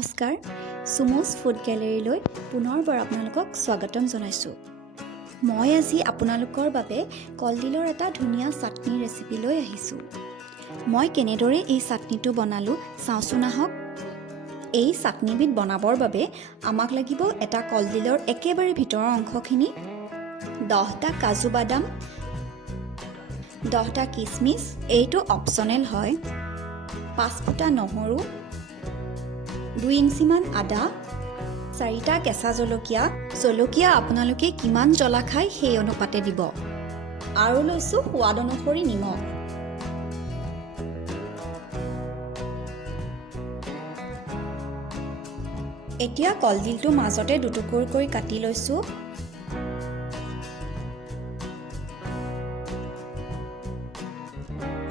নমস্কাৰ সুমোস ফুড গ্যালাৰীলৈ পুনৰবাৰ আপোনালোকক স্বাগতম জনাইছোঁ। মই আজি আপোনালোকৰ বাবে কলডিলৰ এটা ধুনীয়া চাটনি ৰেচিপি লৈ আহিছোঁ। মই কেনেদৰে এই চাটনিটো বনালোঁ চাওঁচোন আহক। এই চাটনিবিধ বনাবৰ বাবে আমাক লাগিব এটা কলডিলৰ একেবাৰে ভিতৰৰ অংশখিনি, 10টা কাজু বাদাম, 10টা কিচমিচ, এইটো অপচনেল হয়, 5 ফুটা নহৰু, 2 ইঞ্চিমান আদা, 4টা কেঁচা জলকীয়া আপোনালোকে কিমান জ্বলা খায় সেই অনুপাতে দিব, আৰু লৈছোঁ সোৱাদ অনুসৰি নিমখ। এতিয়া কলডিলটো মাজতে দুটুকুৰ কৰি কাটি লৈছোঁ।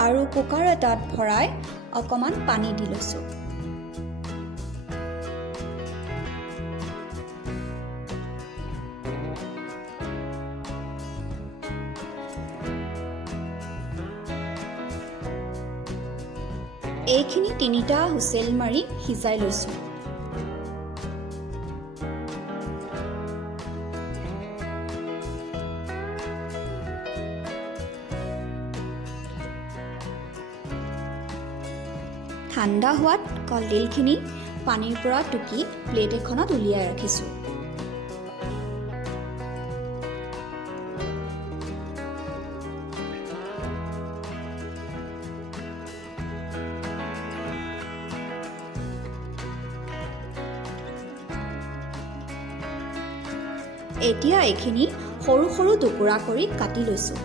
আৰু কুকাৰ এটাত ভৰাই অকণমান পানী দি লৈছোঁ। এইখিনি 3টা হুইচেল মাৰি সিজাই লৈছোঁ। ঠাণ্ডা হোৱাত কলডিলখিনি পানীৰ পৰা টুকি প্লেট এখনত উলিয়াই ৰাখিছোঁ। এতিয়া এইখিনি সৰু সৰু টুকুৰা কৰি কাটি লৈছোঁ।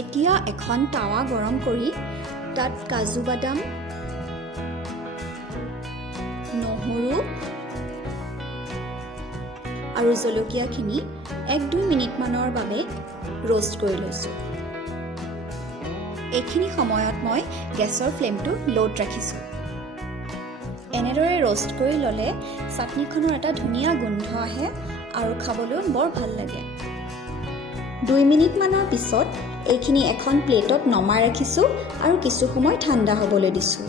এতিয়া এখন টাৱা গৰম কৰি তাত কাজু বাদাম, নহৰু আৰু জলকীয়াখিনি 1-2 মিনিটমানৰ বাবে ৰোষ্ট কৰি লৈছোঁ। এইখিনি সময়ত মই গেছৰ ফ্লেমটো ল'ত ৰাখিছোঁ। এনেদৰে ৰোষ্ট কৰি ল'লে চাটনিখনৰ এটা ধুনীয়া গোন্ধ আহে আৰু খাবলৈও বৰ ভাল লাগে। 2 মিনিটমানৰ পিছত এইখিনি এখন প্লেটত নমাই ৰাখিছোঁ আৰু কিছু সময় ঠাণ্ডা হ'বলৈ দিছোঁ।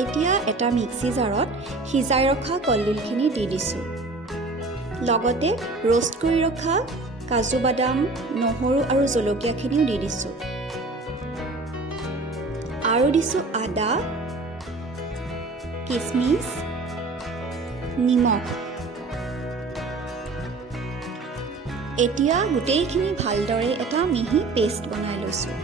এতিয়া এটা মিক্সি জাৰত সিজাই ৰখা কলডিলখিনি দি দিছোঁ। লগতে ৰোষ্ট কৰি ৰখা কাজু বাদাম, নহৰু আৰু জলকীয়াখিনিও দি দিছোঁ। আৰু দিছোঁ আদা, কিচমিচ, নিমখ। এতিয়া গোটেইখিনি ভালদৰে এটা মিহি পেষ্ট বনাই লৈছোঁ।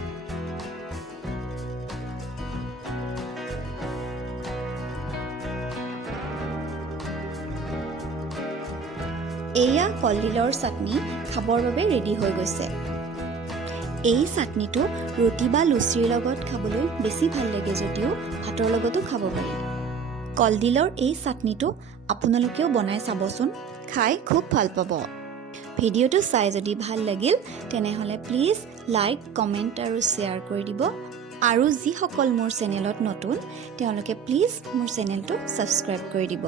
এয়া কলডিলৰ চাটনি খাবৰ বাবে ৰেডি হৈ গৈছে। এই চাটনিটো ৰুটি বা লুচিৰ লগত খাবলৈ বেছি ভাল লাগে যদিও ভাতৰ লগতো খাব পাৰি। কলডিলৰ এই চাটনিটো আপোনালোকেও বনাই চাবচোন, খাই খুব ভাল পাব। ভিডিঅ'টো চাই যদি ভাল লাগিল তেনেহ'লে প্লিজ লাইক, কমেণ্ট আৰু শ্বেয়াৰ কৰি দিব। আৰু যিসকল মোৰ চেনেলত নতুন তেওঁলোকে প্লিজ মোৰ চেনেলটো ছাবস্ক্ৰাইব কৰি দিব।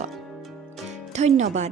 ধন্যবাদ।